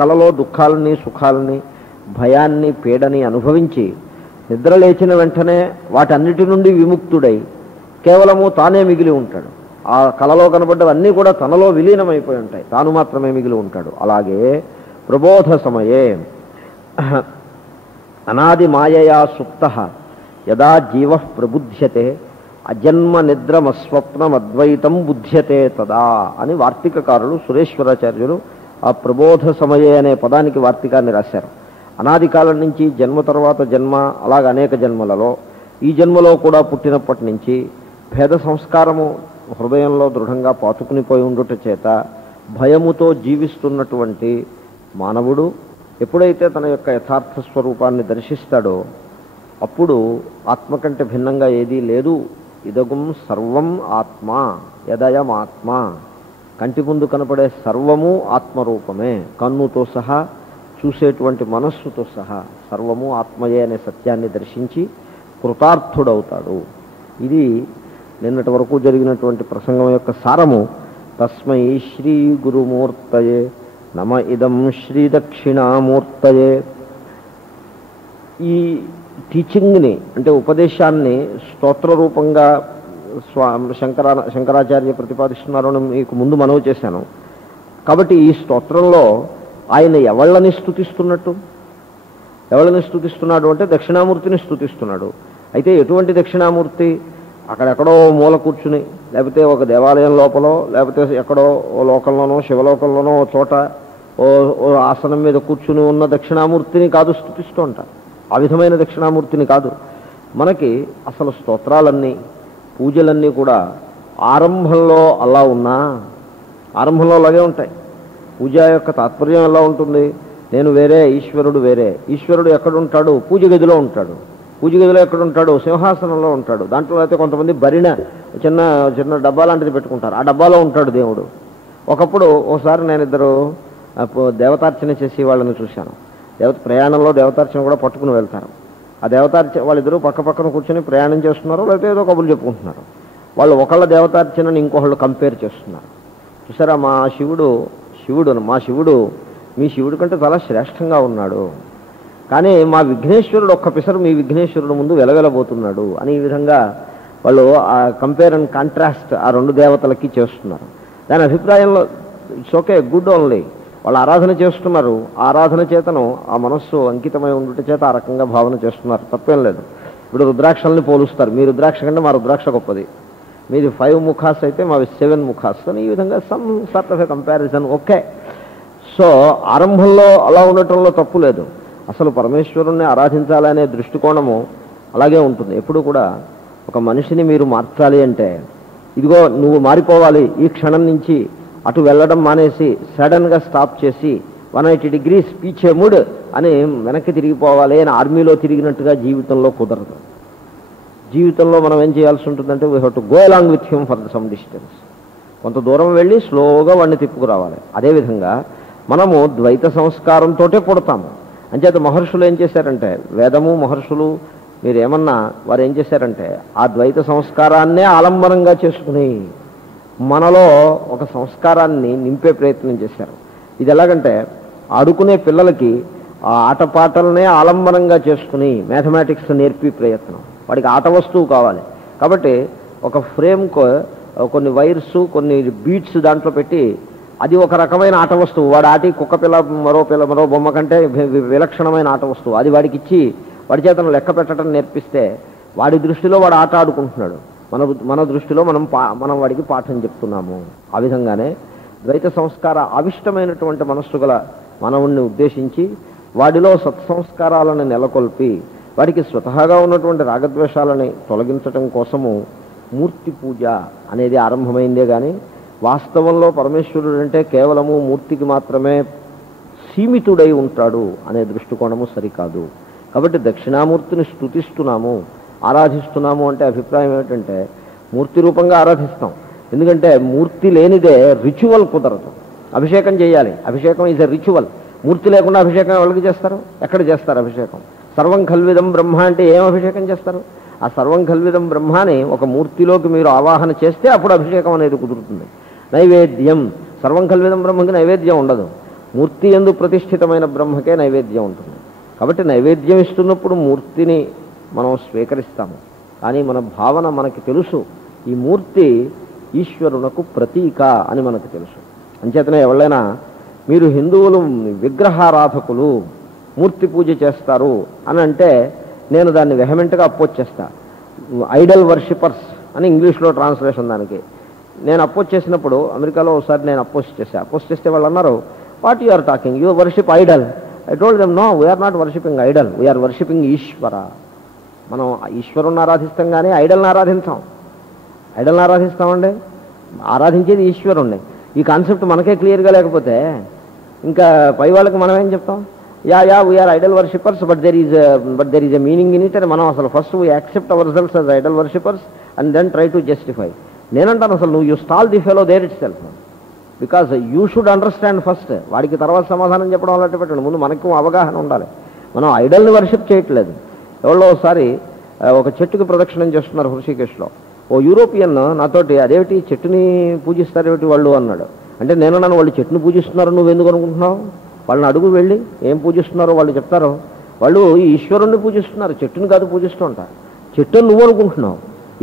కలలో దుఃఖాలని సుఖాలని భయాన్ని పీడని అనుభవించి నిద్ర లేచిన వెంటనే వాటన్నిటి నుండి విముక్తుడై కేవలము తానే మిగిలి ఉంటాడు. ఆ కలలో కనబడ్డవన్నీ కూడా తనలో విలీనమైపోయి ఉంటాయి, తాను మాత్రమే మిగిలి ఉంటాడు. అలాగే ప్రబోధ సమయే అనాది మాయయా సుప్త యదా జీవ ప్రబుధ్యతే అజన్మ నిద్రమస్వప్నమద్వైతం బుధ్యతే తదా అని వార్తికకారులు సురేశ్వరాచార్యులు ఆ ప్రబోధ సమయే అనే పదానికి వార్తికాన్ని రాశారు. అనాది కాలం నుంచి జన్మ తర్వాత జన్మ, అలాగ అనేక జన్మలలో ఈ జన్మలో కూడా పుట్టినప్పటి నుంచి భేద సంస్కారము హృదయంలో దృఢంగా పాతుకునిపోయి ఉండుట చేత భయముతో జీవిస్తున్నటువంటి మానవుడు ఎప్పుడైతే తన యొక్క యథార్థ స్వరూపాన్ని దర్శిస్తాడో అప్పుడు ఆత్మ కంటే భిన్నంగా ఏదీ లేదు. ఇదగుం సర్వం ఆత్మ యదయం ఆత్మ, కంటి ముందు కనపడే సర్వము ఆత్మరూపమే, కన్నుతో సహా చూసేటువంటి మనస్సుతో సహా సర్వము ఆత్మయే అనే సత్యాన్ని దర్శించి కృతార్థుడవుతాడు. ఇది నిన్నటి వరకు జరిగినటువంటి ప్రసంగం యొక్క సారము. తస్మై శ్రీ గురుమూర్తయే నమ ఇదం శ్రీ దక్షిణామూర్తయే. ఈ టీచింగ్ని అంటే ఉపదేశాన్ని స్తోత్ర రూపంగా శంకరాచార్య ప్రతిపాదిస్తున్నారని మీకు ముందు మనవి చేశాను. కాబట్టి ఈ స్తోత్రంలో ఆయన ఎవళ్ళని స్తుతిస్తున్నట్టు, ఎవళ్ళని స్తుతిస్తున్నాడు అంటే దక్షిణామూర్తిని స్తుతిస్తున్నాడు. అయితే ఎటువంటి దక్షిణామూర్తి? అక్కడెక్కడో మూల కూర్చుని, లేకపోతే ఒక దేవాలయం లోపలో, లేకపోతే ఎక్కడో ఓ లోకంలోనో శివలోకంలోనో ఓ చోట ఓ ఆసనం మీద కూర్చుని ఉన్న దక్షిణామూర్తిని కాదు స్తుతిస్తూ ఉంటారు. ఆ విధమైన దక్షిణామూర్తిని కాదు. మనకి అసలు స్తోత్రాలన్నీ పూజలన్నీ కూడా ఆరంభంలో అలా ఉన్నా ఆరంభంలో అలాగే ఉంటాయి. పూజ యొక్క తాత్పర్యం ఎలా ఉంటుంది? నేను వేరే, ఈశ్వరుడు వేరే. ఈశ్వరుడు ఎక్కడుంటాడు? పూజ గదిలో ఉంటాడు. పూజ గదిలో ఎక్కడుంటాడు? సింహాసనంలో ఉంటాడు. దాంట్లో అయితే కొంతమంది బరిన చిన్న చిన్న డబ్బా లాంటిది పెట్టుకుంటారు, ఆ డబ్బాలో ఉంటాడు దేవుడు. ఒకప్పుడు ఒకసారి నేను ఇద్దరు దేవతార్చన చేసి వాళ్ళని చూశాను. ప్రయాణంలో దేవతార్చన కూడా పట్టుకుని వెళ్తారు. ఆ దేవతార్చన వాళ్ళిద్దరూ పక్క పక్కన కూర్చొని ప్రయాణం చేస్తున్నారు, లేకపోతే ఏదో కబుర్లు చెప్పుకుంటున్నారు. వాళ్ళు ఒకళ్ళ దేవతార్చనని ఇంకొకళ్ళు కంపేర్ చేస్తున్నారు. చూసారా, మా శివుడు మీ శివుడి కంటే చాలా శ్రేష్టంగా ఉన్నాడు, కానీ మా విఘ్నేశ్వరుడు ఒక్క పిసరు మీ విఘ్నేశ్వరుడు ముందు వెలవెలబోతున్నాడు అని ఈ విధంగా వాళ్ళు ఆ కంపేర్ అండ్ కాంట్రాస్ట్ ఆ రెండు దేవతలకి చేస్తున్నారు. దాని అభిప్రాయంలో ఇట్స్ ఓకే, గుడ్ ఓన్లీ. వాళ్ళు ఆరాధన చేస్తున్నారు, ఆరాధన చేతను ఆ మనస్సు అంకితమై ఉండుట చేత ఆ రకంగా భావన చేస్తున్నారు, తప్పేం లేదు. ఇప్పుడు రుద్రాక్షల్ని పోలుస్తారు, మీ రుద్రాక్ష కంటే మా రుద్రాక్ష గొప్పది, మీది 5 ముఖాస్ అయితే మావి 7 ముఖాస్ అని ఈ విధంగా some sort of a comparison. Okay, so ఆరంభంలో అలా ఉండటంలో తప్పు లేదు. అసలు పరమేశ్వరుణ్ణి ఆరాధించాలనే దృష్టికోణము అలాగే ఉంటుంది. ఎప్పుడు కూడా ఒక మనిషిని మీరు మార్చాలి అంటే, ఇదిగో నువ్వు మారిపోవాలి, ఈ క్షణం నుంచి అటు వెళ్ళడం మానేసి సడన్గా స్టాప్ చేసి 180 degrees పీచే మూడ్ అని వెనక్కి తిరిగిపోవాలి అని ఆర్మీలో తిరిగినట్టుగా జీవితంలో కుదరదు. జీవితంలో మనం ఏం చేయాల్సి ఉంటుందంటే we have to go along with him for some distance. కొంత దూరం వెళ్ళి స్లోగా వాడిని తిప్పుకురావాలి. అదేవిధంగా మనము ద్వైత సంస్కారంతో పుడతాము. అంచేత మహర్షులు ఏం చేశారంటే, వేదము మహర్షులు మీరేమన్నా వారు ఏం చేశారంటే ఆ ద్వైత సంస్కారాన్నే ఆలంబనంగా చేసుకుని మనలో ఒక సంస్కారాన్ని నింపే ప్రయత్నం చేశారు. ఇది ఎలాగంటే, ఆడుకునే పిల్లలకి ఆ ఆటపాటలనే ఆలంబనంగా చేసుకుని మ్యాథమెటిక్స్ నేర్పి ప్రయత్నం. వాడికి ఆట వస్తువు కావాలి కాబట్టి ఒక ఫ్రేమ్కు కొన్ని వైర్స్ కొన్ని బీట్స్ దాంట్లో పెట్టి అది ఒక రకమైన ఆట వస్తువు, వాడు ఆటి కుక్క పిల్ల మరో బొమ్మ కంటే విలక్షణమైన ఆట వస్తువు, అది వాడికి ఇచ్చి వాడి చేతను లెక్క పెట్టడం నేర్పిస్తే వాడి దృష్టిలో వాడు ఆట ఆడుకుంటున్నాడు, మన దృష్టిలో మనం వాడికి పాఠం చెప్తున్నాము. ఆ విధంగానే ద్వైత సంస్కార ఆవిష్టమైనటువంటి మనస్సు గల మానవుణ్ణి ఉద్దేశించి వాడిలో సత్సంస్కారాలను నెలకొల్పి వాడికి స్వతహాగా ఉన్నటువంటి రాగద్వేషాలని తొలగించటం కోసము మూర్తి పూజ అనేది ఆరంభమైందే కానీ వాస్తవంలో పరమేశ్వరుడు అంటే కేవలము మూర్తికి మాత్రమే సీమితుడై ఉంటాడు అనే దృష్టికోణము సరికాదు. కాబట్టి దక్షిణామూర్తిని స్తుతిస్తున్నాము, ఆరాధిస్తున్నాము అంటే అభిప్రాయం ఏమిటంటే మూర్తి రూపంగా ఆరాధిస్తాం. ఎందుకంటే మూర్తి లేనిదే రిచువల్ కుదరదు. అభిషేకం చేయాలి, అభిషేకం ఈజ్ ఎ రిచువల్. మూర్తి లేకుండా అభిషేకం ఎవరికి చేస్తారు? ఎక్కడ చేస్తారు అభిషేకం? సర్వం కల్విదం బ్రహ్మ అంటే ఏం అభిషేకం చేస్తారు? ఆ సర్వం కల్విదం బ్రహ్మాని ఒక మూర్తిలోకి మీరు ఆవాహన చేస్తే అప్పుడు అభిషేకం అనేది కుదురుతుంది. నైవేద్యం, సర్వం కల్విదం బ్రహ్మకి నైవేద్యం ఉండదు. మూర్తి యందు ప్రతిష్ఠితమైన బ్రహ్మకే నైవేద్యం ఉంటుంది. కాబట్టి నైవేద్యం ఇస్తున్నప్పుడు మూర్తిని మనం స్వీకరిస్తాము. కానీ మన భావన మనకి తెలుసు, ఈ మూర్తి ఈశ్వరునకు ప్రతీక అని మనకు తెలుసు. అంచేతనే ఎవరైనా మీరు హిందువులు విగ్రహారాధకులు, మూర్తి పూజ చేస్తారు అని అంటే నేను దాన్ని వెహమెంట్గా అపోజ్ చేస్తా. ఐడల్ వర్షిపర్స్ అని ఇంగ్లీష్లో ట్రాన్స్లేషన్ దానికి. నేను అపోజ్ చేసినప్పుడు అమెరికాలో ఒకసారి నేను అపోజ్ చేస్తే వాళ్ళు అన్నారు, what you are talking, you worship idol. I told them, no, we are not worshipping idol, we are worshipping Ishwara. మనం ఈశ్వరుని ఆరాధిస్తాం కానీ ఐడల్ని ఆరాధించాం. ఐడల్ని ఆరాధిస్తామండి, ఆరాధించేది ఈశ్వరుణ్ణి. ఈ కాన్సెప్ట్ మనకే క్లియర్గా లేకపోతే ఇంకా పై వాళ్ళకి మనం ఏం చెప్తాం? Yeah we are idol worshippers, but there is a meaning in it అని మనం అసలు first we accept our selves as idol worshippers and then try to justify. నేనంటాను అసలు నువ్వు you stall the fellow there itself, because you should understand first. వాడికి తర్వాత సమాధానం చెప్పడం అలాంటి పెట్టండి, ముందు మనకు అవగాహన ఉండాలి. మనం ఐడల్ని వర్షిప్ చేయట్లేదు. ఎవరో ఒకసారి ఒక చెట్టుకి ప్రదక్షిణం చేస్తున్నారు హృషికేశ్లో. ఓ యూరోపియన్ నాతోటి, అదేమిటి చెట్టుని పూజిస్తారేమిటి వాళ్ళు అన్నాడు. అంటే నేను నన్ను వాళ్ళు చెట్టుని పూజిస్తున్నారు నువ్వు ఎందుకు అనుకుంటున్నావు? వాళ్ళని అడుగు వెళ్ళి ఏం పూజిస్తున్నారో వాళ్ళు చెప్తారు. వాళ్ళు ఈశ్వరుణ్ణి పూజిస్తున్నారు, చెట్టుని కాదు పూజిస్తూ ఉంటారు. చెట్టుని నువ్వు అనుకుంటున్నావు,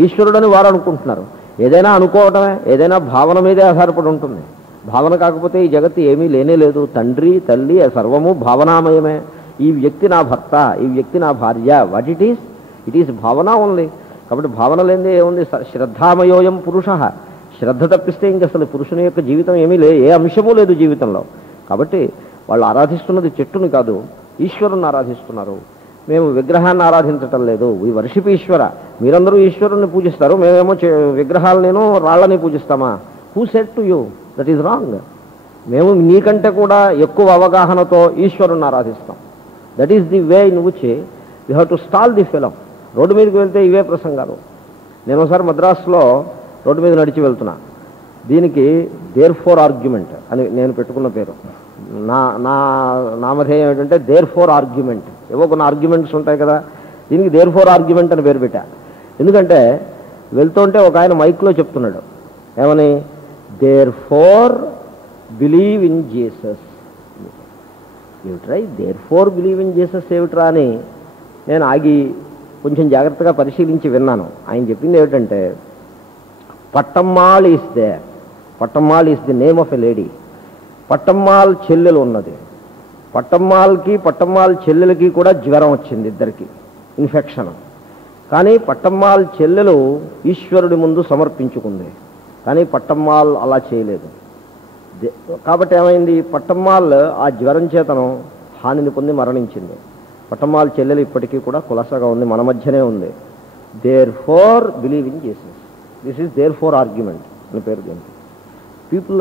ఈశ్వరుడని వారు అనుకుంటున్నారు. ఏదైనా అనుకోవటమే, ఏదైనా భావన మీదే ఆధారపడి ఉంటుంది. భావన కాకపోతే ఈ జగత్తు ఏమీ లేనే లేదు. తండ్రి తల్లి సర్వము భావనామయమే. ఈ వ్యక్తి నా భర్త, ఈ వ్యక్తి నా భార్య, వాట్ ఇట్ ఈస్ భావన ఓన్లీ. కాబట్టి భావన లేనిదే ఏముంది? శ్రద్ధామయోయం పురుష. శ్రద్ధ తప్పిస్తే ఇంక అసలు పురుషుని యొక్క జీవితం ఏమీ ఏ అంశమూ లేదు జీవితంలో. కాబట్టి వాళ్ళు ఆరాధిస్తున్నది చెట్టుని కాదు, ఈశ్వరుని ఆరాధిస్తున్నారు. మేము విగ్రహాన్ని ఆరాధించటం లేదు, వీ వర్షిప్ ఈశ్వర. మీరందరూ ఈశ్వరుని పూజిస్తారు, మేమేమో రాళ్ళని రాళ్ళని పూజిస్తామా? Who said to you that is wrong? మేము నీకంటే కూడా ఎక్కువ అవగాహనతో ఈశ్వరుని ఆరాధిస్తాం. That is the way in which you have to stall the film. Road మీదకి వెళ్తే ఇవే ప్రసంగాలు. నేను ఒకసారి మద్రాసులో రోడ్డు మీద నడిచి వెళ్తున్నా. దీనికి దేర్ ఫోర్ ఆర్గ్యుమెంట్ అని నేను పెట్టుకున్న పేరు. నా నామధేయం ఏంటంటే దేర్ ఫోర్ ఆర్గ్యుమెంట్. ఏవో కొన్ని ఆర్గ్యుమెంట్స్ ఉంటాయి కదా, దీనికి దేర్ ఫోర్ ఆర్గ్యుమెంట్ అని పేరు పెట్టా. ఎందుకంటే వెళ్తుంటే ఒక ఆయన మైక్లో చెప్తున్నాడు, ఏమని? Therefore believe in Jesus. ఏమిట్రా therefore believe in Jesus ఏమిట్రా అని నేను ఆగి కొంచెం జాగ్రత్తగా పరిశీలించి విన్నాను. ఆయన చెప్పింది ఏమిటంటే, Pattammal is there. Pattammal is the name of a lady. Pattammal చెల్లెలు ఉన్నది. పట్టమ్మాళ్ చెల్లెలకి కూడా జ్వరం వచ్చింది, ఇద్దరికి ఇన్ఫెక్షన్. కానీ పట్టమ్మాళ్ చెల్లెలు ఈశ్వరుడి ముందు సమర్పించుకుంది, కానీ పట్టమ్మాళ్ అలా చేయలేదు. కాబట్టి ఏమైంది? పట్టమ్మాళ్ ఆ జ్వరం చేతను హానిని పొంది మరణించింది. పట్టమ్మాళ్ చెల్లెలు ఇప్పటికీ కూడా కులసగా ఉంది, మన మధ్యనే ఉంది. Therefore believe in Jesus. This is therefore argument అని పేరు దీనికి. People,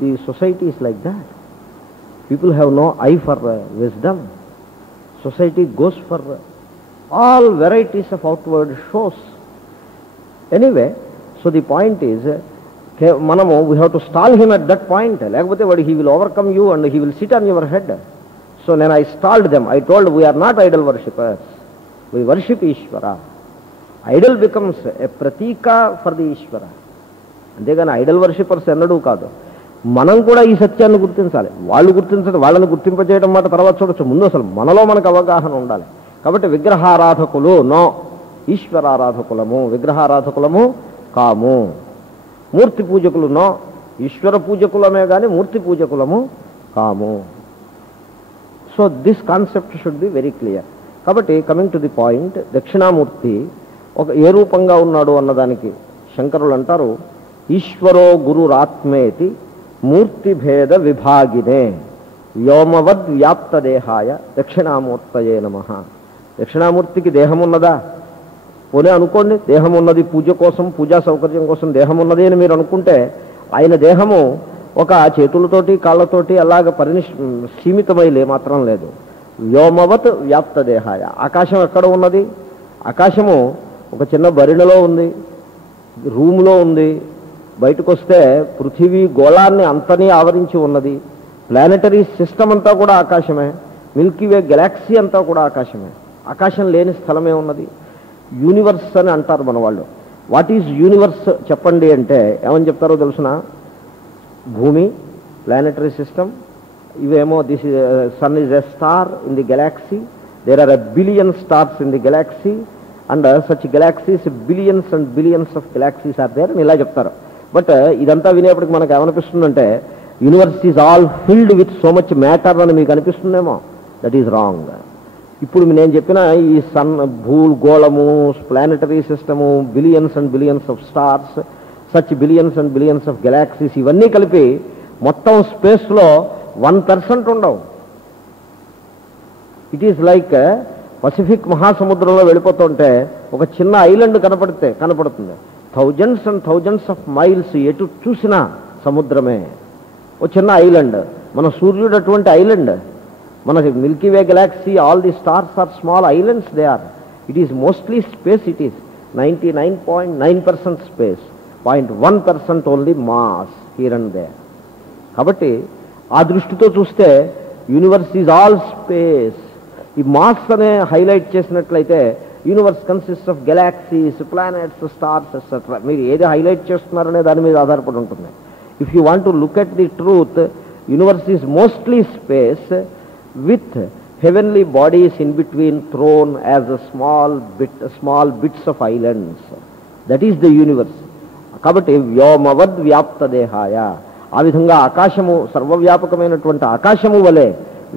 the society is like that. People have no eye for wisdom. Society goes for all varieties of outward shows. Anyway, so the point is, we have to stall him at that point. Lekapothe he will overcome you and he will sit on your head. So then I stalled them. I told, we are not idol worshippers. We worship Ishvara. Idol becomes a pratika for the Ishvara. అంతేగాని Idol worshippers ఎన్నడూ కాదు. మనం కూడా ఈ సత్యాన్ని గుర్తించాలి. వాళ్ళు గుర్తించడం, వాళ్ళని గుర్తింపజేయడం మాట తర్వాత చూడొచ్చు. ముందు అసలు మనలో మనకు అవగాహన ఉండాలి. కాబట్టి విగ్రహారాధకులు నో, ఈశ్వరారాధకులము. విగ్రహారాధకులము కాము. మూర్తి పూజకులు నో, ఈశ్వర పూజకులమే కానీ మూర్తి పూజకులము కాము. So this concept should be very clear. కాబట్టి coming to the point, Dakshinamurthy ఏ రూపంగా ఉన్నాడు అన్నదానికి శంకరులు అంటారు, ఈశ్వరో గురురాత్మేతి మూర్తిభేద విభాగినే వ్యోమవద్ వ్యాప్త దేహాయ దక్షిణామూర్తయే నమః. దక్షిణామూర్తికి దేహం ఉన్నదా? పోనీ అనుకోండి, దేహం ఉన్నది, పూజ కోసం, పూజా సౌకర్యం కోసం దేహం ఉన్నది అని మీరు అనుకుంటే, ఆయన దేహము ఒక చేతులతోటి కాళ్ళతోటి అలాగ సీమితమై మాత్రం లేదు. వ్యోమవత్ వ్యాప్త దేహాయ. ఆకాశం ఎక్కడ ఉన్నది? ఆకాశము ఒక చిన్న బరిణలో ఉంది, రూములో ఉంది. బయటకు వస్తే పృథివీ గోళాన్ని అంతని ఆవరించి ఉన్నది. ప్లానెటరీ సిస్టమ్ అంతా కూడా ఆకాశమే. మిల్కీవే గెలాక్సీ అంతా కూడా ఆకాశమే. ఆకాశం లేని స్థలమే ఉన్నది. యూనివర్స్ అని అంటారు మన వాళ్ళు. వాట్ ఈజ్ యూనివర్స్ చెప్పండి అంటే ఏమని చెప్తారో తెలుసిన? భూమి, ప్లానెటరీ సిస్టమ్, ఇవేమో this sun is a star in the galaxy, there are a billion stars in the galaxy and such galaxies billions and billions of galaxies are there అని ఇలా చెప్తారు. బట్ ఇదంతా వినేప్పటికి మనకు ఏమనిపిస్తుందంటే universe is all filled with so much matter అని మీకు అనిపిస్తుందేమో. That is wrong. ఇప్పుడు నేను చెప్పిన ఈ సన్, భూగోళము, planetary system, billions and billions of stars, such billions and billions of galaxies, ఇవన్నీ కలిపి మొత్తం స్పేస్లో 1% ఉండవు. ఇట్ ఈజ్ లైక్ పసిఫిక్ మహాసముద్రంలో వెళ్ళిపోతుంటే ఒక చిన్న ఐలాండ్ కనపడుతుంది. Thousands and thousands of miles ఎటు చూసినా సముద్రమే. ఒక చిన్న ఐలాండ్. మన సూర్యుడు అటువంటి ఐలాండ్. మన milky way galaxy, all the stars are small islands they are. It is mostly space. It is 99.9% space, 0.1% only mass here and there. కాబట్టి ఆ దృష్టితో చూస్తే యూనివర్స్ ఈజ్ ఆల్ స్పేస్. ఈ మాస్ అనే హైలైట్ చేసినట్లయితే universe consist of galaxies, planets, stars etcetera. మీరు ఏది highlight చేస్తున్నారనే దాని మీద ఆధారపడి ఉంటుంది. If you want to look at the truth, universe is mostly space with heavenly bodies in between thrown as a small bits of islands. That is the universe. కాబట్టి వ్యోమవద్ వ్యాప్త దేహాయ, ఆ విధంగా ఆకాశము, సర్వవ్యాపకమైనటువంటి ఆకాశము వలె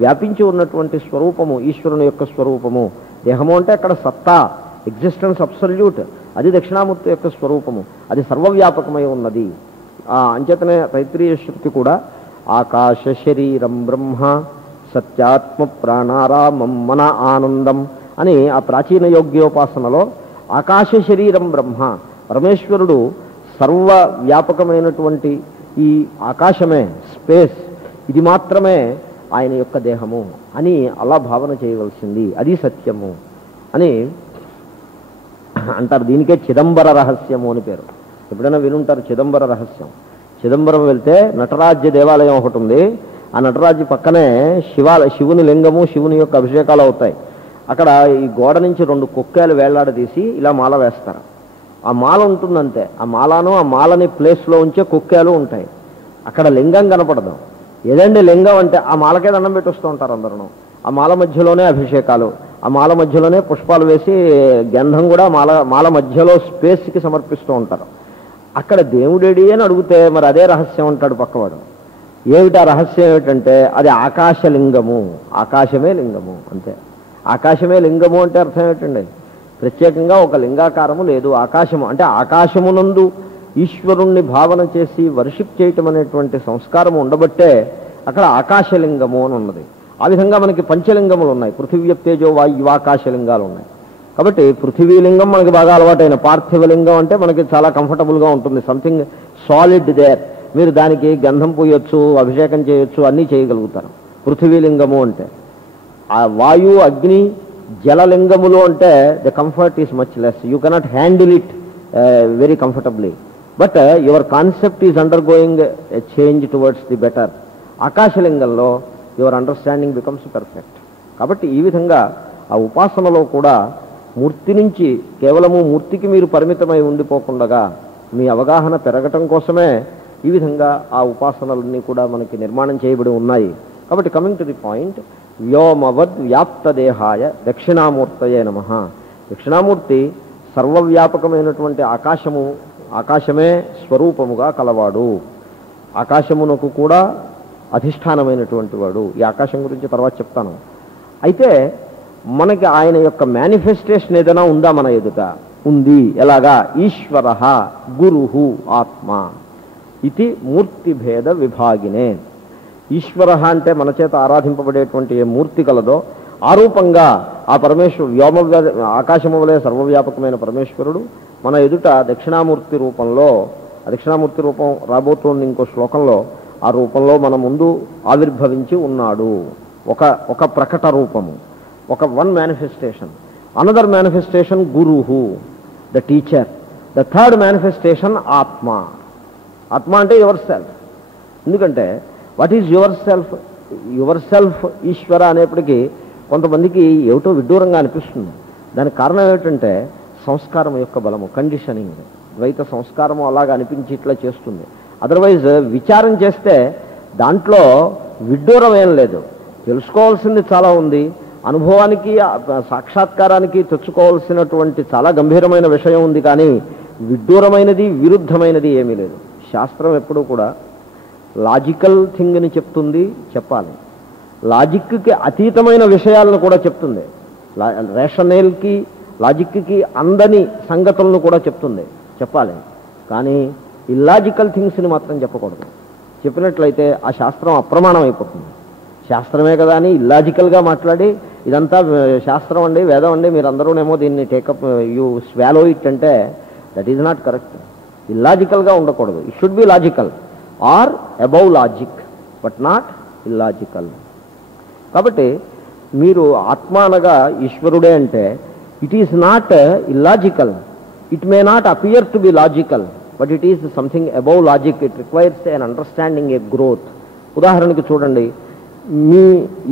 వ్యాపించి ఉన్నటువంటి స్వరూపము ఈశ్వరుని యొక్క స్వరూపము. దేహము అంటే అక్కడ సత్తా, ఎగ్జిస్టెన్స్ అబ్సల్యూట్, అది దక్షిణామూర్తి యొక్క స్వరూపము. అది సర్వవ్యాపకమై ఉన్నది. అంచేతనే తైత్రీయ శృతి కూడా ఆకాశ శరీరం బ్రహ్మ సత్యాత్మ ప్రాణారామం మన ఆనందం అని ఆ ప్రాచీన యోగ్యోపాసనలో ఆకాశ శరీరం బ్రహ్మ, పరమేశ్వరుడు సర్వవ్యాపకమైనటువంటి ఈ ఆకాశమే, స్పేస్, ఇది మాత్రమే ఆయన యొక్క దేహము అని అలా భావన చేయవలసింది. అది సత్యము అని అంటారు. దీనికే చిదంబర రహస్యము అని పేరు. ఎప్పుడైనా వినుంటారు చిదంబర రహస్యం. చిదంబరం వెళ్తే నటరాజ్య దేవాలయం ఒకటి ఉంది. ఆ నటరాజ్య పక్కనే శివుని లింగము, శివుని యొక్క అభిషేకాలు అవుతాయి. అక్కడ ఈ గోడ నుంచి 2 కుక్కేలు వేళ్లాడదీసి ఇలా మాల వేస్తారు. ఆ మాల ఉంటుందంతే. ఆ మాలను, ఆ మాలని ప్లేస్లో ఉంచే కుక్కేలు ఉంటాయి. అక్కడ లింగం కనపడదు. ఏదండి లింగం అంటే ఆ మాలకే దండం పెట్టి వస్తూ ఉంటారు అందరూ. ఆ మాల మధ్యలోనే అభిషేకాలు, ఆ మాల మధ్యలోనే పుష్పాలు వేసి గంధం కూడా మాల మధ్యలో స్పేస్కి సమర్పిస్తూ ఉంటారు. అక్కడ దేవుడేడి అని అడిగితే మరి అదే రహస్యం అంటాడు పక్కవాడు. ఏమిటి ఆ రహస్యం? ఏమిటంటే అది ఆకాశలింగము, ఆకాశమే లింగము అంతే. ఆకాశమే లింగము అంటే అర్థం ఏమిటండి? ప్రత్యేకంగా ఒక లింగాకారము లేదు. ఆకాశము అంటే ఆకాశమునందు ఈశ్వరుణ్ణి భావన చేసి వర్షిప్ చేయటం అనేటువంటి సంస్కారము ఉండబట్టే అక్కడ ఆకాశలింగము అని ఉన్నది. ఆ విధంగా మనకి పంచలింగములు ఉన్నాయి. పృథివ్యప్తేజో వాయువాకాశలింగాలు ఉన్నాయి. కాబట్టి పృథివీలింగం మనకి బాగా అలవాటైన, పార్థివలింగం అంటే మనకి చాలా కంఫర్టబుల్గా ఉంటుంది. Something solid there. మీరు దానికి గంధం పూయొచ్చు, అభిషేకం చేయొచ్చు, అన్నీ చేయగలుగుతారు. పృథివీలింగము అంటే ఆ వాయు, అగ్ని, జలలింగములు అంటే the comfort is much less. You cannot handle it very comfortably. But your concept is undergoing a change towards the better. ఆకాశలింగంలో యువర్ అండర్స్టాండింగ్ బికమ్స్ పర్ఫెక్ట్. కాబట్టి ఈ విధంగా ఆ ఉపాసనలో కూడా మూర్తి నుంచి కేవలము మూర్తికి మీరు పరిమితమై ఉండిపోకుండా మీ అవగాహన పెరగటం కోసమే ఈ విధంగా ఆ ఉపాసనలన్నీ కూడా మనకి నిర్మాణం చేయబడి ఉన్నాయి. కాబట్టి కమింగ్ టు ది పాయింట్, వ్యోమవద్ వ్యాప్త దేహాయ దక్షిణామూర్తయే నమః. దక్షిణామూర్తి సర్వవ్యాపకమైనటువంటి ఆకాశమే స్వరూపముగా కలవాడు. ఆకాశమునకు కూడా అధిష్టానమైనటువంటి వాడు. ఈ ఆకాశం గురించి తర్వాత చెప్తాను. అయితే మనకి ఆయన యొక్క మేనిఫెస్టేషన్ ఏదైనా ఉందా మన ఎదుట? ఉంది. ఎలాగా? ఈశ్వర గురుహు ఆత్మ ఇది మూర్తిభేద విభాగినే. ఈశ్వర అంటే మన చేత ఆరాధింపబడేటువంటి ఏ మూర్తి కలదో ఆ రూపంగా ఆ పరమేశ్వరు ఆకాశము వలె సర్వవ్యాపకమైన పరమేశ్వరుడు మన ఎదుట దక్షిణామూర్తి రూపంలో, ఆ దక్షిణామూర్తి రూపం రాబోతోంది ఇంకో శ్లోకంలో, ఆ రూపంలో మన ముందు ఆవిర్భవించి ఉన్నాడు. ఒక ప్రకట రూపము, వన్ మేనిఫెస్టేషన్. అనదర్ మేనిఫెస్టేషన్ గురుహు, the teacher. The third manifestation ఆత్మ. ఆత్మ అంటే యువర్ సెల్ఫ్. ఎందుకంటే వాట్ ఈజ్ యువర్ సెల్ఫ్ ఈశ్వర అనేప్పటికీ కొంతమందికి ఏమిటో విడ్డూరంగా అనిపిస్తుంది. దానికి కారణం ఏమిటంటే సంస్కారం యొక్క బలము, కండిషనింగ్. ద్వైత సంస్కారము అలాగా అనిపించి ఇట్లా చేస్తుంది. అదర్వైజ్ విచారం చేస్తే దాంట్లో విడ్డూరమేం లేదు. తెలుసుకోవాల్సింది చాలా ఉంది. అనుభవానికి సాక్షాత్కారానికి తెచ్చుకోవాల్సినటువంటి చాలా గంభీరమైన విషయం ఉంది. కానీ విడ్డూరమైనది విరుద్ధమైనది ఏమీ లేదు. శాస్త్రం ఎప్పుడూ కూడా లాజికల్ థింగ్ని చెప్తుంది, చెప్పాలి. లాజిక్కి అతీతమైన విషయాలను కూడా చెప్తుంది. రేషనల్కి లాజిక్కి అందని సంగతులను కూడా చెప్తుంది, చెప్పాలి. కానీ ఇల్లాజికల్ థింగ్స్ని మాత్రం చెప్పకూడదు. చెప్పినట్లయితే ఆ శాస్త్రం అప్రమాణం అయిపోతుంది. శాస్త్రమే కదా అని ఇల్లాజికల్గా మాట్లాడి ఇదంతా శాస్త్రం అండి, వేదం అండి, మీరందరూనేమో దీన్ని టేకప్ యూ స్వాలో ఇట్ అంటే దట్ ఈజ్ నాట్ కరెక్ట్. ఇల్లాజికల్గా ఉండకూడదు. It should be logical or above logic, but not illogical. కాబట్టి మీరు ఆత్మ అనగా ఈశ్వరుడే అంటే it is not illogical. It may not appear to be logical, but it is something above logic. It requires an understanding, a growth. ఉదాహరణకి చూడండి, మీ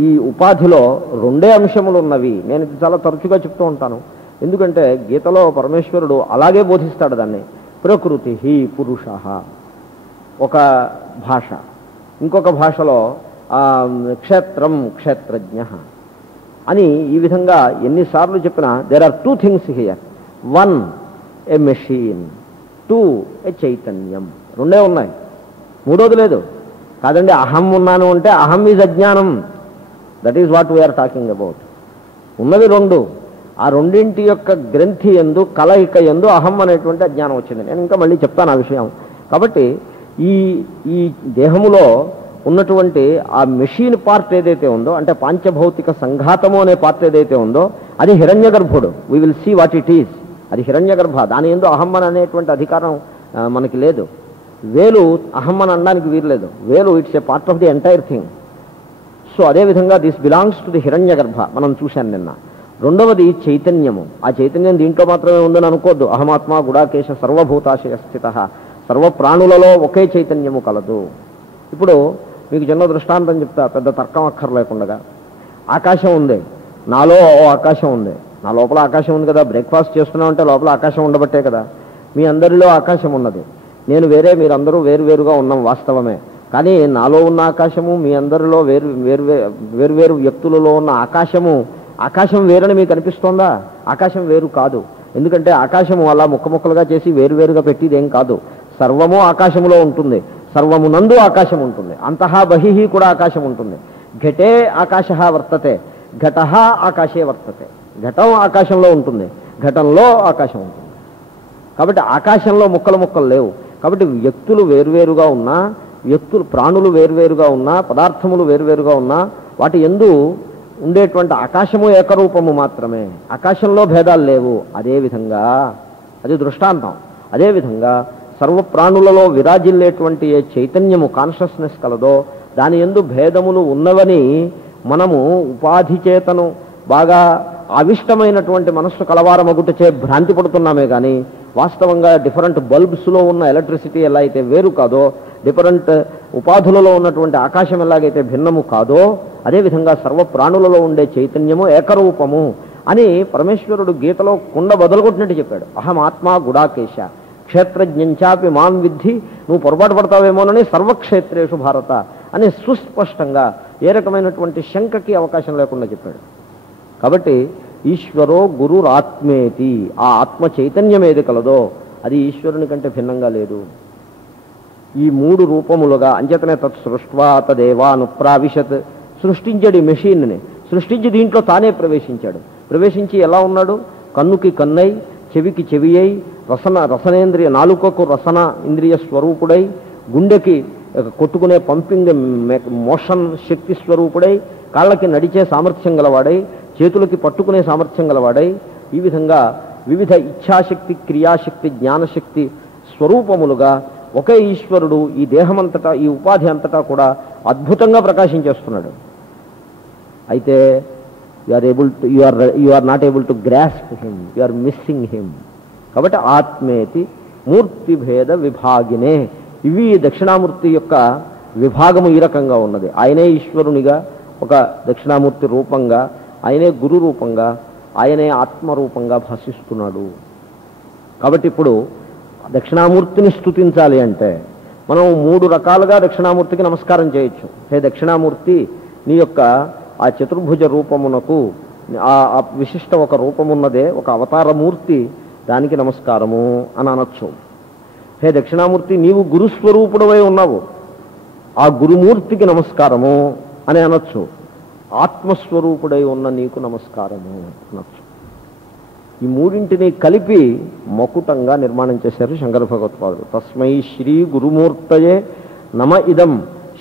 ఈ ఉపాధిలో రెండే అంశములు ఉన్నవి. నేను ఇది చాలా తరచుగా చెప్తూ ఉంటాను. ఎందుకంటే గీతలో పరమేశ్వరుడు అలాగే బోధిస్తాడు దాన్ని. ప్రకృతి పురుష ఒక భాష, ఇంకొక భాషలో క్షేత్రం క్షేత్రజ్ఞ అని ఈ విధంగా ఎన్నిసార్లు చెప్పినా there are 2 things here. 1 a machine, 2 a చైతన్యం. రెండే ఉన్నాయి, మూడోది లేదు. కాదండి అహం ఉన్నాను అంటే అహం ఈజ్ అజ్ఞానం. That is what we are talking about. ఉన్నది రెండు. ఆ రెండింటి యొక్క గ్రంథి ఎందు కలయిక ఎందు అహం అనేటువంటి అజ్ఞానం వచ్చింది. నేను ఇంకా మళ్ళీ చెప్తాను ఆ విషయం. కాబట్టి ఈ దేహములో ఉన్నటువంటి ఆ మెషిన్ పార్ట్ ఏదైతే ఉందో, అంటే పాంచభౌతిక సంఘాతము అనే పార్ట్ ఏదైతే ఉందో అది హిరణ్య గర్భుడు. We will see what it is. అది హిరణ్య గర్భ. దాని ఎందు అహం అనేటువంటి అధికారం మనకి లేదు. వేలు అహం అని అనడానికి వీరలేదు. వేలు it's a part of the entire thing. So అదేవిధంగా దిస్ బిలాంగ్స్ టు ది హిరణ్య గర్భ. మనం చూశాను నిన్న. రెండవది చైతన్యము. ఆ చైతన్యం దీంట్లో మాత్రమే ఉందని అనుకోద్దు. అహమాత్మ గుడాకేశ సర్వభూతాశయ స్థిత. సర్వ ప్రాణులలో ఒకే చైతన్యము కలదు. ఇప్పుడు మీకు చిన్న దృష్టాంతం చెప్తా, పెద్ద తర్కం అక్కర్లేకుండా. ఆకాశం ఉంది, నాలో ఆకాశం ఉంది. నా లోపల ఆకాశం ఉంది కదా. బ్రేక్ఫాస్ట్ చేస్తున్నామంటే లోపల ఆకాశం ఉండబట్టే కదా. మీ అందరిలో ఆకాశం ఉన్నది. నేను వేరే, మీరందరూ వేరువేరుగా ఉన్నాం, వాస్తవమే. కానీ నాలో ఉన్న ఆకాశము, మీ అందరిలో వేరువేరు వ్యక్తులలో ఉన్న ఆకాశం వేరని మీకు అనిపిస్తోందా? ఆకాశం వేరు కాదు. ఎందుకంటే ఆకాశము అలా ముక్కముక్కలుగా చేసి వేరువేరుగా పెట్టిది ఏం కాదు. సర్వము ఆకాశములో ఉంటుంది. సర్వమునందు ఆకాశం ఉంటుంది. అంతః బహిః కూడా ఆకాశం ఉంటుంది. ఘటే ఆకాశ వర్తతే, ఘట ఆకాశే వర్తతే. ఘటం ఆకాశంలో ఉంటుంది, ఘటంలో ఆకాశం ఉంటుంది. కాబట్టి ఆకాశంలో ముక్కలు లేవు. కాబట్టి వ్యక్తులు వేరువేరుగా ఉన్నా, ప్రాణులు వేరువేరుగా ఉన్నా, పదార్థములు వేరువేరుగా ఉన్నా, వాటి యందు ఉండేటువంటి ఆకాశము ఏకరూపము మాత్రమే. ఆకాశంలో భేదాలు లేవు. అదేవిధంగా అది దృష్టాంతం. అదేవిధంగా సర్వప్రాణులలో విరాజిల్లేటువంటి ఏ చైతన్యము, కాన్షియస్నెస్ కలదో దాని యందు భేదములు ఉన్నవని మనము ఉపాధి చేతను బాగా అవిష్టమైనటువంటి మనస్సు కలవారమగుటచే భ్రాంతి పడుతున్నామే కానీ వాస్తవంగా డిఫరెంట్ బల్బ్స్లో ఉన్న ఎలక్ట్రిసిటీ ఎలా అయితే వేరు కాదో, డిఫరెంట్ ఉపాధులలో ఉన్నటువంటి ఆకాశం ఎలాగైతే భిన్నము కాదో, అదేవిధంగా సర్వప్రాణులలో ఉండే చైతన్యము ఏకరూపము అని పరమేశ్వరుడు గీతలో కుండ బదలుకొట్టినట్టు చెప్పాడు. అహమాత్మ గుడాకేశ క్షేత్రజ్ఞంచాపి మాం విద్ధి. నువ్వు పొరపాటు పడతావేమోనని సర్వక్షేత్రేషు భారత అని సుస్పష్టంగా, ఏ రకమైనటువంటి శంకకి అవకాశం లేకుండా చెప్పాడు. కాబట్టి ఈశ్వరో గురురాత్మేతి. ఆ ఆత్మ చైతన్యం ఏది కలదో అది ఈశ్వరుని కంటే భిన్నంగా లేదు. ఈ 3 రూపములుగా అంచేతనే తత్ సృష్ట్వా తదేవానుప్రావిశత్. సృష్టించాడు ఈ మెషిన్ని. సృష్టించి దీంట్లో తానే ప్రవేశించాడు. ప్రవేశించి ఎలా ఉన్నాడు? కన్నుకి కన్నై, చెవికి చెవి అయి, రసనేంద్రియ నాలుకకు రసన ఇంద్రియ స్వరూపుడై, గుండెకి కొట్టుకునే పంపింగ్ మోషన్ శక్తి స్వరూపుడై, కాళ్ళకి నడిచే సామర్థ్యం గలవాడై, చేతులకి పట్టుకునే సామర్థ్యం గలవాడై, ఈ విధంగా వివిధ ఇచ్ఛాశక్తి, క్రియాశక్తి, జ్ఞానశక్తి స్వరూపములుగా ఒకే ఈశ్వరుడు ఈ దేహమంతటా, ఈ ఉపాధి అంతటా కూడా అద్భుతంగా ప్రకాశించేస్తున్నాడు. అయితే you are not able to grasp him, you are missing him. కాబట్టి ఆత్మేతి మూర్తిభేద విభాగినే. ఇవి దక్షిణామూర్తి యొక్క విభాగము ఈ రకంగా ఉన్నది. ఆయనే ఈశ్వరునిగా ఒక దక్షిణామూర్తి రూపంగా, ఆయనే గురు రూపంగా, ఆయనే ఆత్మరూపంగా భాషిస్తున్నాడు. కాబట్టి ఇప్పుడు దక్షిణామూర్తిని స్తుతించాలి అంటే మనం 3 రకాలుగా దక్షిణామూర్తికి నమస్కారం చేయొచ్చు. హే దక్షిణామూర్తి, నీ యొక్క ఆ చతుర్భుజ రూపమునకు ఆ విశిష్ట ఒక రూపమున్నదే, ఒక అవతారమూర్తి, దానికి నమస్కారము అని అనొచ్చు. హే దక్షిణామూర్తి, నీవు గురుస్వరూపుడవై ఉన్నావు, ఆ గురుమూర్తికి నమస్కారము అని అనొచ్చు. ఆత్మస్వరూపుడై ఉన్న నీకు నమస్కారము అనొచ్చు. ఈ మూడింటిని కలిపి మకుటంగా నిర్మాణం చేశారు శంకర భగవత్పాదులు. తస్మై శ్రీ గురుమూర్తయే నమ ఇదం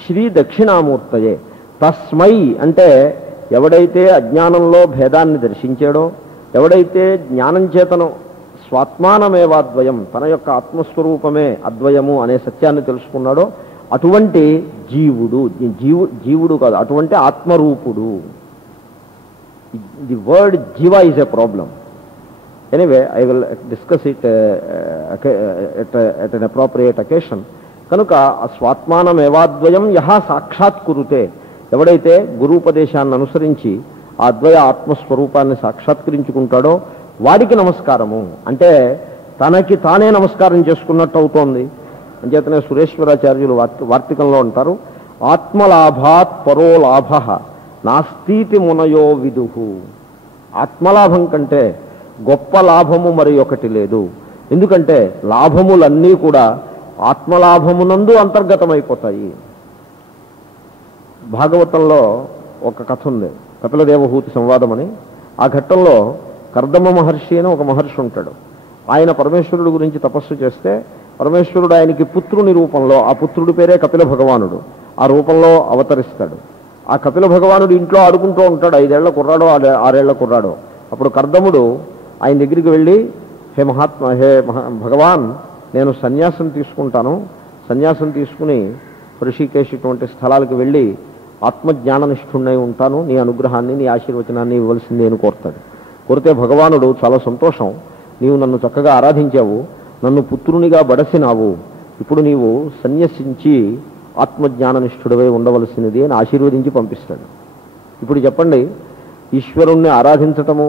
శ్రీ దక్షిణామూర్తయే. తస్మై అంటే ఎవడైతే అజ్ఞానంలో భేదాన్ని దర్శించాడో, ఎవడైతే జ్ఞానం చేతను స్వాత్మానమేవాద్వయం, తన యొక్క ఆత్మస్వరూపమే అద్వయము అనే సత్యాన్ని తెలుసుకున్నాడో అటువంటి జీవుడు కాదు, అటువంటి ఆత్మరూపుడు. ది వర్డ్ జీవ is a problem. Anyway, I will discuss it at an appropriate occasion. కనుక స్వాత్మానమేవాద్వయం యహ సాక్షాత్కురుతే, ఎవడైతే గురూపదేశాన్ని అనుసరించి ఆ అద్వయ ఆత్మస్వరూపాన్ని సాక్షాత్కరించుకుంటాడో వాడికి నమస్కారము. అంటే తనకి తానే నమస్కారం చేసుకున్నట్టు అవుతోంది. అంచేతనే సురేశ్వరాచార్యులు వార్తికంలో ఉంటారు, ఆత్మలాభాత్ పరో లాభ నాస్తీతి మునయో విదుహు. ఆత్మలాభం కంటే గొప్ప లాభము మరి ఒకటి లేదు. ఎందుకంటే లాభములన్నీ కూడా ఆత్మలాభమునందు అంతర్గతమైపోతాయి. భాగవతంలో ఒక కథ ఉంది, కపిలదేవహూతి సంవాదం అని. ఆ ఘట్టంలో కర్దమ మహర్షి అని ఒక మహర్షి ఉంటాడు. ఆయన పరమేశ్వరుడు గురించి తపస్సు చేస్తే పరమేశ్వరుడు ఆయనకి పుత్రుని రూపంలో, ఆ పుత్రుడి పేరే కపిల భగవానుడు, ఆ రూపంలో అవతరిస్తాడు. ఆ కపిల భగవానుడు ఇంట్లో ఆడుకుంటూ ఉంటాడు, 5 ఏళ్ల కుర్రాడో 6 ఏళ్ల కుర్రాడో. అప్పుడు కర్దముడు ఆయన దగ్గరికి వెళ్ళి, హే భగవాన్, నేను సన్యాసం తీసుకుంటాను, సన్యాసం తీసుకుని ఋషికేశ్ ఇటువంటి స్థలాలకు వెళ్ళి ఆత్మజ్ఞాననిష్ఠుణ్ణై ఉంటాను, నీ అనుగ్రహాన్ని నీ ఆశీర్వచనాన్ని ఇవ్వాల్సింది అని కోరుతాడు. కోరితే భగవానుడు చాలా సంతోషం, నీవు నన్ను చక్కగా ఆరాధించావు, నన్ను పుత్రునిగా బడసినావు, ఇప్పుడు నీవు సన్యసించి ఆత్మజ్ఞాననిష్ఠుడవై ఉండవలసినది అని ఆశీర్వదించి పంపిస్తాడు. ఇప్పుడు చెప్పండి, ఈశ్వరుణ్ణి ఆరాధించటము,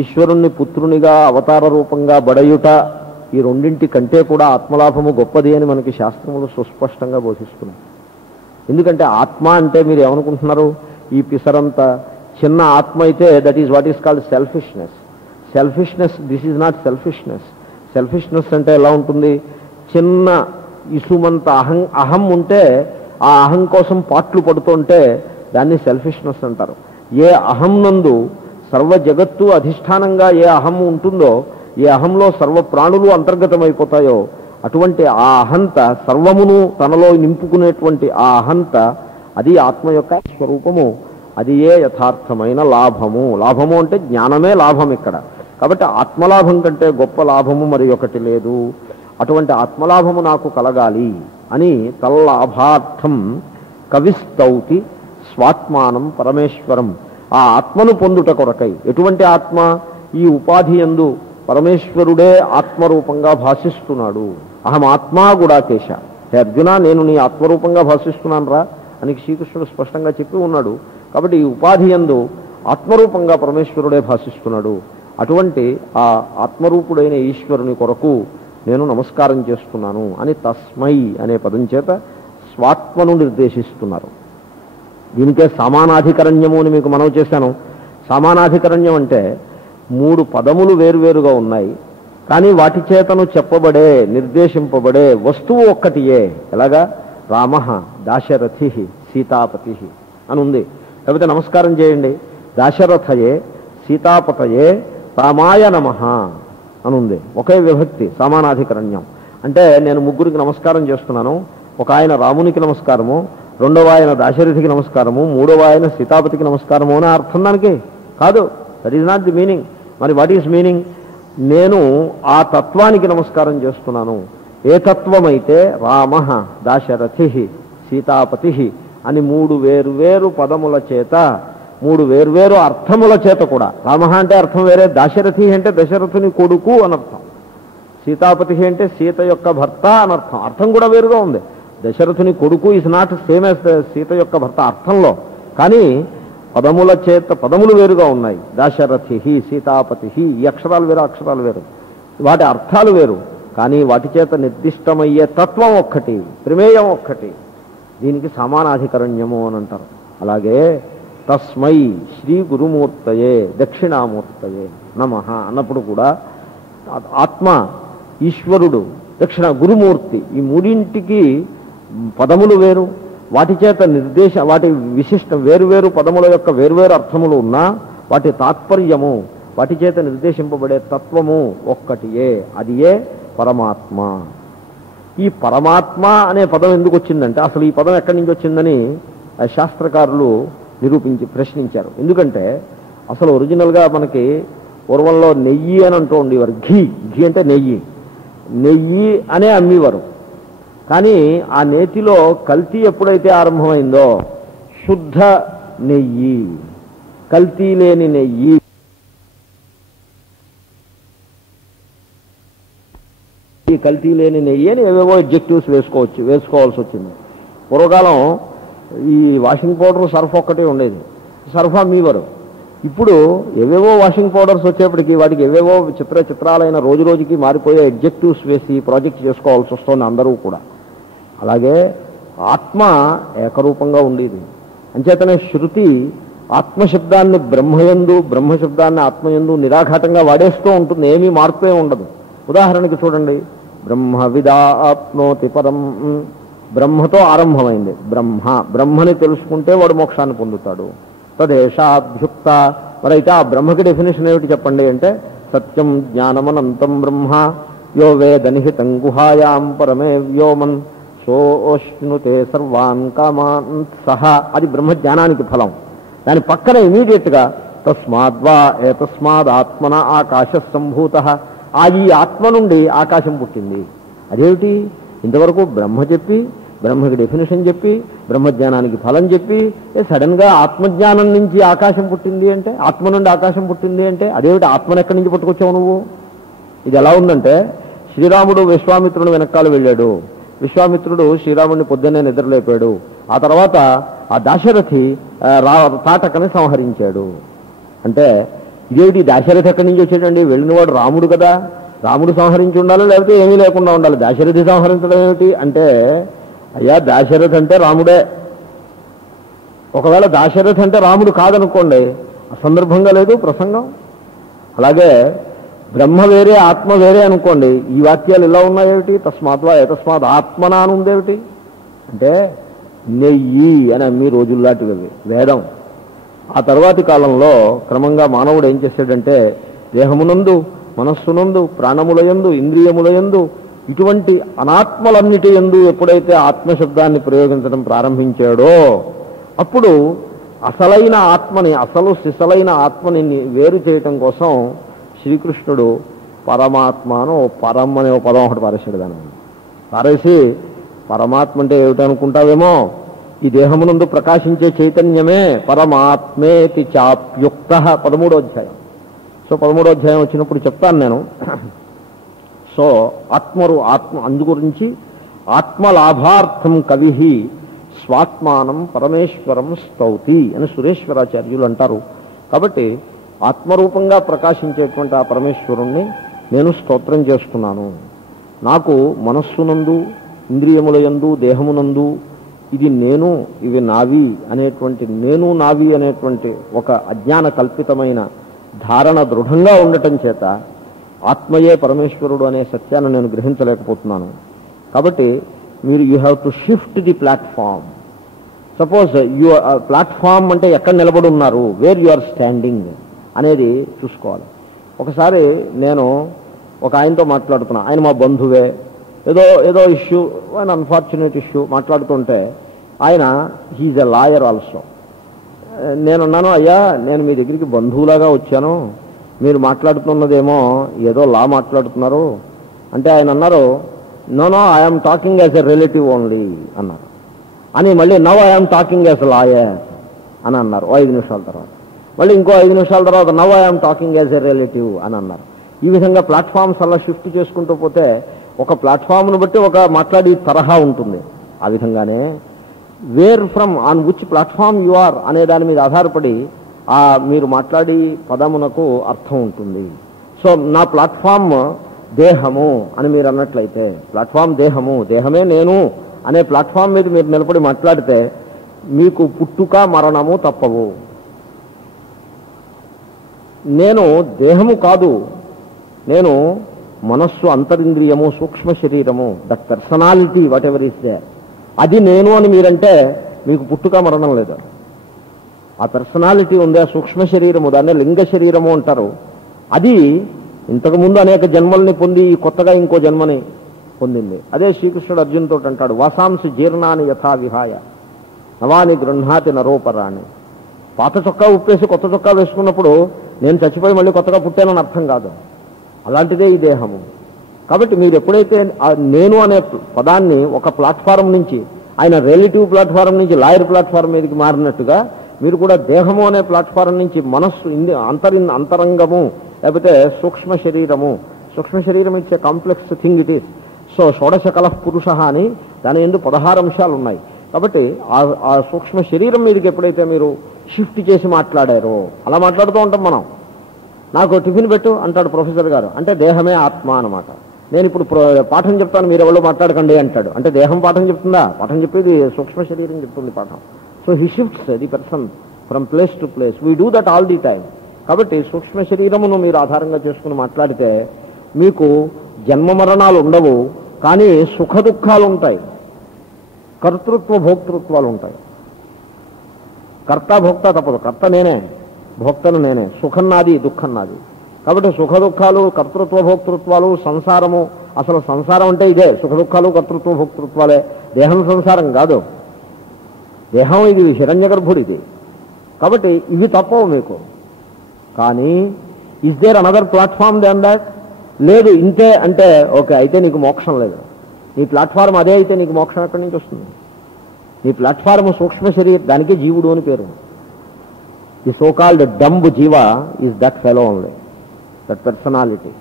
ఈశ్వరుణ్ణి పుత్రునిగా అవతార రూపంగా బడయుట, ఈ రెండింటి కంటే కూడా ఆత్మలాభము గొప్పది అని మనకి శాస్త్రములు సుస్పష్టంగా బోధిస్తున్నాయి. ఎందుకంటే ఆత్మ అంటే మీరు ఏమనుకుంటున్నారు, ఈ పిసరంత చిన్న ఆత్మ అయితే that is what is called selfishness. Selfishness, this is not selfishness. Selfishness అంటే ఎలా ఉంటుంది, చిన్న ఇసుమంత అహం ఉంటే ఆ అహం కోసం పాట్లు పడుతుంటే దాన్ని సెల్ఫిష్నెస్ అంటారు. ఏ అహం నందు సర్వ జగత్తు అధిష్టానంగా ఏ అహం ఉంటుందో, ఏ అహంలో సర్వ ప్రాణులు అంతర్గతమైపోతాయో అటువంటి ఆ అహంత, సర్వమును తనలో నింపుకునేటువంటి ఆ అహంత, అది ఆత్మ యొక్క స్వరూపము. అది ఏ యథార్థమైన లాభము. లాభము అంటే జ్ఞానమే లాభం ఇక్కడ. కాబట్టి ఆత్మలాభం కంటే గొప్ప లాభము మరి ఒకటి లేదు. అటువంటి ఆత్మలాభము నాకు కలగాలి అని తల్లాభార్థం కవిస్తౌతి స్వాత్మానం పరమేశ్వరం. ఆ ఆత్మను పొందుట కొరకై. ఎటువంటి ఆత్మ? ఈ ఉపాధి యందు పరమేశ్వరుడే ఆత్మరూపంగా భాషిస్తున్నాడు. అహం ఆత్మా గుడాకేశ. హే అర్జున, నేను నీ ఆత్మరూపంగా భాషిస్తున్నాను రా అని శ్రీకృష్ణుడు స్పష్టంగా చెప్పి ఉన్నాడు. కాబట్టి ఈ ఉపాధి యందు ఆత్మరూపంగా పరమేశ్వరుడే భాషిస్తున్నాడు. అటువంటి ఆ ఆత్మరూపుడైన ఈశ్వరుని కొరకు నేను నమస్కారం చేస్తున్నాను అని తస్మై అనే పదం చేత స్వాత్మను నిర్దేశిస్తున్నారు. దీనికే సమానాధికరణ్యము అని మీకు మనవి చేశాను. సమానాధికరణ్యం అంటే 3 పదములు వేరువేరుగా ఉన్నాయి, కానీ వాటి చేతను చెప్పబడే, నిర్దేశింపబడే వస్తువు ఒక్కటియే. ఎలాగా? రామ, దాశరథి, సీతాపతి అని ఉంది. లేకపోతే నమస్కారం చేయండి, దాశరథయే, సీతాపతయే, రామాయ నమః అని ఉంది. ఒకే విభక్తి, సమానాధికరణ్యం. అంటే నేను ముగ్గురికి నమస్కారం చేస్తున్నాను. ఒక ఆయన రామునికి నమస్కారము, రెండవ ఆయన దాశరథికి నమస్కారము, మూడవ ఆయన సీతాపతికి నమస్కారము అని అర్థం దానికి కాదు. That is not the meaning. మరి వాట్ ఈజ్ మీనింగ్? నేను ఆ తత్వానికి నమస్కారం చేస్తున్నాను. ఏ తత్వమైతే రామ, దాశరథి, సీతాపతి అని 3 వేర్వేరు పదముల చేత, 3 వేర్వేరు అర్థముల చేత కూడా. రామ అంటే అర్థం వేరే, దాశరథి అంటే దశరథుని కొడుకు అనర్థం, సీతాపతి అంటే సీత యొక్క భర్త అనర్థం. అర్థం కూడా వేరుగా ఉంది. దశరథుని కొడుకు is not same as Sita యొక్క భర్త అర్థంలో, కానీ పదముల చేత పదములు వేరుగా ఉన్నాయి. దాశరథి, సీతాపతి, ఈ అక్షరాలు వేరు, అక్షరాలు వేరు, వాటి అర్థాలు వేరు. కానీ వాటి చేత నిర్దిష్టమయ్యే తత్వం ఒక్కటి, ప్రమేయం ఒక్కటి. దీనికి సమానాధికరణ్యము అని అంటారు. అలాగే తస్మై శ్రీ గురుమూర్తయే దక్షిణామూర్తయే నమః అన్నప్పుడు కూడా ఆత్మ, ఈశ్వరుడు, దక్షిణ గురుమూర్తి, ఈ మూడింటికి పదములు వేరు, వాటి చేత వాటి విశిష్ట వేరువేరు పదముల యొక్క వేరువేరు అర్థములు ఉన్నా వాటి తాత్పర్యము, వాటి చేత నిర్దేశింపబడే తత్వము ఒక్కటియే, అది ఏ పరమాత్మ. ఈ పరమాత్మ అనే పదం ఎందుకు వచ్చిందంటే, అసలు ఈ పదం ఎక్కడి నుంచి వచ్చిందని శాస్త్రకారులు ప్రశ్నించారు. ఎందుకంటే అసలు ఒరిజినల్గా మనకి పూర్వంలో నెయ్యి అని అంటూ ఉండేవారు. ఘీ అంటే నెయ్యి అనే అమ్మేవారు. కానీ ఆ నేతిలో కల్తీ ఎప్పుడైతే ఆరంభమైందో శుద్ధ నెయ్యి, కల్తీ లేని నెయ్యి, ఈ కల్తీ లేని నెయ్యి అని ఏవేవో ఎడ్జెక్టివ్స్ వేసుకోవాల్సి వచ్చింది. పూర్వకాలం ఈ వాషింగ్ పౌడర్ సర్ఫ్ ఒక్కటే ఉండేది, సర్ఫ్ అమ్మేవారు. ఇప్పుడు ఏవేవో వాషింగ్ పౌడర్స్ వచ్చేప్పటికి వాటికి ఏవేవో చిత్రాలైన రోజు రోజుకి మారిపోయే ఎడ్జెక్టివ్స్ వేసి ప్రాజెక్ట్ చేసుకోవాల్సి వస్తుంది అందరూ కూడా. అలాగే ఆత్మ ఏకరూపంగా ఉండేది. అంచేతనే శృతి ఆత్మశబ్దాన్ని బ్రహ్మయందు, బ్రహ్మశబ్దాన్ని ఆత్మయందు నిరాఘాటంగా వాడేస్తూ ఉంటుంది, ఏమీ మార్పే ఉండదు. ఉదాహరణకి చూడండి, బ్రహ్మవిదా ఆప్నోతి పరం, బ్రహ్మతో ఆరంభమైంది. బ్రహ్మని తెలుసుకుంటే వాడు మోక్షాన్ని పొందుతాడు. తదేషాభ్యుక్త, మరైతే ఆ బ్రహ్మకి డెఫినేషన్ ఏమిటి చెప్పండి అంటే, సత్యం జ్ఞానమనంతం బ్రహ్మ యో వేదనిహితం గుహాయాం పరమే వ్యోమన్ సోష్ణుతే సర్వాన్ కామాన్ సహ, అది బ్రహ్మజ్ఞానానికి ఫలం. దాని పక్కన ఇమీడియట్గా తస్మాద్వా ఏతస్మాదాత్మన ఆకాశ సంభూత, ఈ ఆత్మ నుండి ఆకాశం పుట్టింది. అదేమిటి, ఇంతవరకు బ్రహ్మ చెప్పి, బ్రహ్మకి డెఫినేషన్ చెప్పి, బ్రహ్మజ్ఞానానికి ఫలం చెప్పి, సడన్గా ఆత్మజ్ఞానం నుంచి ఆకాశం పుట్టింది అంటే, ఆత్మ నుండి ఆకాశం పుట్టింది అంటే అదేమిటి, ఆత్మను ఎక్కడి నుంచి పట్టుకొచ్చావు నువ్వు? ఇది ఎలా ఉందంటే, శ్రీరాముడు విశ్వామిత్రుడు వెనకాల వెళ్ళాడు. విశ్వామిత్రుడు శ్రీరాముడిని పొద్దున్నే నిద్రలేపాడు. ఆ తర్వాత ఆ దాశరథి తాటకని సంహరించాడు. అంటే ఇదేమిటి, దాశరథి ఎక్కడి నుంచి వచ్చాడండి? వెళ్ళినవాడు రాముడు కదా, రాముడు సంహరించి ఉండాలి, లేకపోతే ఏమీ లేకుండా ఉండాలి. దాశరథి సంహరించడం ఏమిటి అంటే, అయ్యా దాశరథి అంటే రాముడే. ఒకవేళ దాశరథి అంటే రాముడు కాదనుకోండి, అసందర్భంగా లేదు ప్రసంగం. అలాగే బ్రహ్మ వేరే ఆత్మ వేరే అనుకోండి, ఈ వాక్యాలు ఇలా ఉన్నాయేమిటి? తస్మాద్వా ఏతస్మాత్ ఆత్మనా అని ఉందేమిటి అంటే, నెయ్యి అని అమ్మి రోజుల్లాంటివి వేదం. ఆ తర్వాతి కాలంలో క్రమంగా మానవుడు ఏం చేశాడంటే, దేహమునందు, మనస్సునందు, ప్రాణములయందు, ఇంద్రియములయందు, ఇటువంటి అనాత్మలన్నిటి యందు ఎప్పుడైతే ఆత్మశబ్దాన్ని ప్రయోగించడం ప్రారంభించాడో, అప్పుడు అసలైన ఆత్మని, సిసలైన ఆత్మని వేరు చేయటం కోసం శ్రీకృష్ణుడు పరమాత్మను పరం అనే పదం ఒకటి పారేశాడు. దాని పారేసి, పరమాత్మ అంటే ఏమిటనుకుంటావేమో, ఈ దేహమునందు ప్రకాశించే చైతన్యమే పరమాత్మేతి చాప్యుక్త, 13వ అధ్యాయం. సో 13వ అధ్యాయం వచ్చినప్పుడు చెప్తాను నేను. సో ఆత్మ అందు గురించి ఆత్మలాభార్థం కవి స్వాత్మానం పరమేశ్వరం స్తౌతి అని సురేశ్వరాచార్యులు అంటారు. కాబట్టి ఆత్మరూపంగా ప్రకాశించేటువంటి ఆ పరమేశ్వరుణ్ణి నేను స్తోత్రం చేస్తున్నాను. నాకు మనస్సునందు, ఇంద్రియములయందు, దేహమునందు ఇది నేను, ఇవి నావి అనేటువంటి, నేను నావి అనేటువంటి ఒక అజ్ఞాన కల్పితమైన ధారణ దృఢంగా ఉండటం చేత ఆత్మయే పరమేశ్వరుడు అనే సత్యాన్ని నేను గ్రహించలేకపోతున్నాను. కాబట్టి మీరు you have to shift the platform. Suppose platform అంటే ఎక్కడ నిలబడి ఉన్నారు, వేర్ యు ఆర్ స్టాండింగ్ అనేది చూసుకోవాలి. ఒకసారి నేను ఒక ఆయనతో మాట్లాడుతున్నా, ఆయన మా బంధువే, ఏదో ఇష్యూ, ఆయన అన్ఫార్చునేట్ ఇష్యూ మాట్లాడుతుంటే, ఆయన హీజ్ ఎ లాయర్ ఆల్సో. నేనున్నాను, అయ్యా నేను మీ దగ్గరికి బంధువులాగా వచ్చాను, మీరు మాట్లాడుతున్నదేమో ఏదో లా మాట్లాడుతున్నారు అంటే, ఆయన అన్నారు, no I'm talking as a relative only అన్నారు. అని మళ్ళీ now I'm talking as lawyer అని అన్నారు. 5 నిమిషాల తర్వాత మళ్ళీ ఇంకో 5 నిమిషాల తర్వాత now I'm talking as a relative అని అన్నారు. ఈ విధంగా ప్లాట్ఫామ్స్ అలా షిఫ్ట్ చేసుకుంటూ పోతే ఒక ప్లాట్ఫామ్ను బట్టి ఒక మాట్లాడే తరహా ఉంటుంది. ఆ విధంగానే where from, on which platform you are అనే దాని మీద ఆధారపడి మీరు మాట్లాడి పదమునకు అర్థం ఉంటుంది. సో నా ప్లాట్ఫామ్ దేహము అని మీరు అన్నట్లయితే, ప్లాట్ఫామ్ దేహము, దేహమే నేను అనే ప్లాట్ఫామ్ మీద మీరు నిలబడి మాట్లాడితే మీకు పుట్టుక మరణము తప్పవు. నేను దేహము కాదు, నేను మనస్సు, అంతరింద్రియము, సూక్ష్మ శరీరము, that personality whatever is there, అది నేను అని మీరంటే మీకు పుట్టుక మరణం లేదు. ఆ పర్సనాలిటీ ఉంది, ఆ సూక్ష్మ శరీరము, దాన్ని లింగ శరీరము అంటారు. అది ఇంతకుముందు అనేక జన్మల్ని పొంది కొత్తగా ఇంకో జన్మని పొందింది. అదే శ్రీకృష్ణుడు అర్జునుతో అంటాడు, వాసాంసి జీర్ణాన్ని యథా విహాయ నవాని గృహ్ణాతి నరోపరాని. పాత చొక్కా ఉప్పేసి కొత్త చొక్కా వేసుకున్నప్పుడు నేను చచ్చిపోయి మళ్ళీ కొత్తగా పుట్టానని అర్థం కాదు. అలాంటిదే ఈ దేహము. కాబట్టి మీరు ఎప్పుడైతే నేను అనే పదాన్ని ఒక ప్లాట్ఫారం నుంచి, ఆయన రిలేటివ్ ప్లాట్ఫారం నుంచి లాయర్ ప్లాట్ఫారం మీదకి మారినట్టుగా మీరు కూడా దేహము అనే ప్లాట్ఫారం నుంచి మనస్సు, అంతరంగము, లేకపోతే సూక్ష్మ శరీరము, సూక్ష్మ శరీరం ఇచ్చే complex thing it is. So షోడశ కలః పురుష అని దాని యందు 16 అంశాలు ఉన్నాయి. కాబట్టి ఆ సూక్ష్మ శరీరం మీదకి ఎప్పుడైతే మీరు షిఫ్ట్ చేసి మాట్లాడారో, అలా మాట్లాడుతూ ఉంటాం మనం. నాకు టిఫిన్ పెట్టు అంటాడు ప్రొఫెసర్ గారు, అంటే దేహమే ఆత్మ అన్నమాట. నేను ఇప్పుడు పాఠం చెప్తాను, మీరు ఎవరో మాట్లాడకండి అంటాడు, అంటే దేహం పాఠం చెప్తుందా? పాఠం చెప్పేది సూక్ష్మ శరీరం చెప్తుంది పాఠం. So he shifts the person from place to place. We do that all the time. కాబట్టి సూక్ష్మ శరీరమును మీరు ఆధారంగా చేసుకుని మాట్లాడితే మీకు జన్మ మరణాలు ఉండవు, కానీ సుఖ దుఃఖాలు ఉంటాయి, కర్తృత్వ భోక్తృత్వాలు ఉంటాయి. కర్త భోక్త తప్పదు, కర్త నేనే, భోక్తను నేనే, సుఖం నాది, దుఃఖం నాది. కాబట్టి సుఖ దుఃఖాలు, కర్తృత్వ భోక్తృత్వాలు, సంసారము, అసలు సంసారం అంటే ఇదే, సుఖ దుఃఖాలు కర్తృత్వ భోక్తృత్వాలే. దేహం సంసారం కాదు, దేహం ఇది హిరణ్య గర్భుడిది. కాబట్టి ఇవి తప్పవు మీకు. కానీ is there another platform than that? లేదు, ఇంతే అంటే ఓకే, అయితే నీకు మోక్షం లేదు. నీ ప్లాట్ఫారం అదే అయితే నీకు మోక్షం ఎక్కడి నుంచి వస్తుంది? నీ ప్లాట్ఫారం సూక్ష్మ శరీరం, దానికే జీవుడు అని పేరు. ది సో కాల్డ్ డంబ్ జీవ is that fellow only, that personality.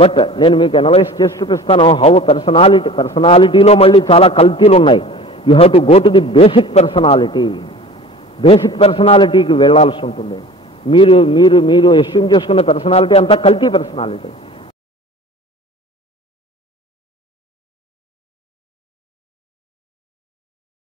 But నేను మీకు అనలైజ్ చేసి చూపిస్తాను హౌ పర్సనాలిటీలో మళ్ళీ చాలా కల్తీలు ఉన్నాయి. You have to go to the basic personality. Basic పర్సనాలిటీకి వెళ్లాల్సి ఉంటుంది. మీరు మీరు మీరు ఎస్యూమ్ చేసుకున్న పర్సనాలిటీ అంతా కల్తీ పర్సనాలిటీ.